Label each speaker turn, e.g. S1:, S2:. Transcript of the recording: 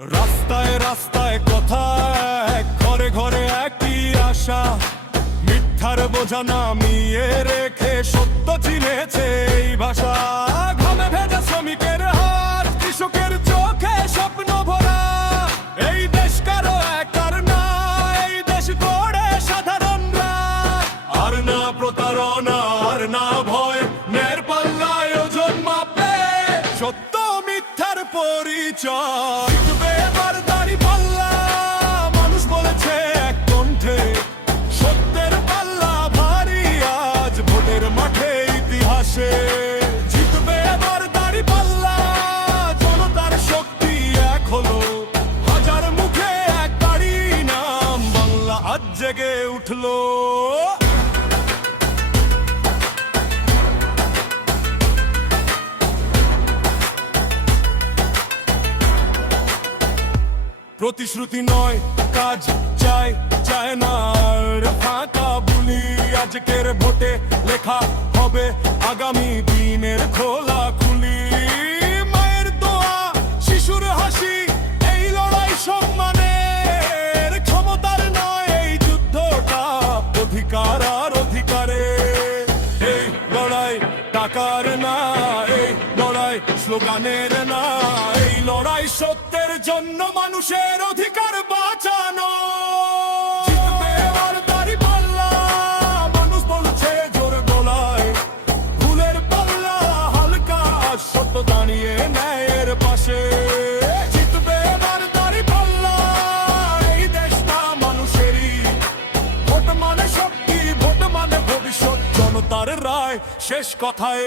S1: রাস্তায় রাস্তায় কথা এক, ঘরে ঘরে একই আশা। মিথ্যার বোঝা নামিয়ে রেখে সত্য চিনেছে এই ভাষা। ঘামে ভেজা শ্রমিকের হাত কৃষকের চোখে স্বপ্ন ভরা। এই দেশ কারও একার না এই দেশ গড়ে সাধারণরা আর না প্রতারণা আর না ভয় নের পাল্লায় ওজন মাপে। সত্য মিথ্যার পরিচয়। ইতিহাসে জিতবে এবার দাড়ি পাল্লা। জনতার শক্তি এক হলো, হাজার মুখে এক বাড়ি নাম বাংলা। আজ জেগে উঠল। প্রতিশ্রুতি নয়, কাজ চাই, চায় না ফাঁকা বুলি। আজকের ভোটে লেখা আগামী দিনের খোলা খুলি। মায়ের দোয়া, শিশুর হাসি, এই লড়াই সম্মানের ক্ষমতার নয়, এই যুদ্ধটা অধিকার আর অধিকারে। এই লড়াই টাকার না, এই লড়াই স্লোগানের না, এই লড়াই সত্যের জন্য মানুষের অধিকার বাঁচানো। শেষ কথায়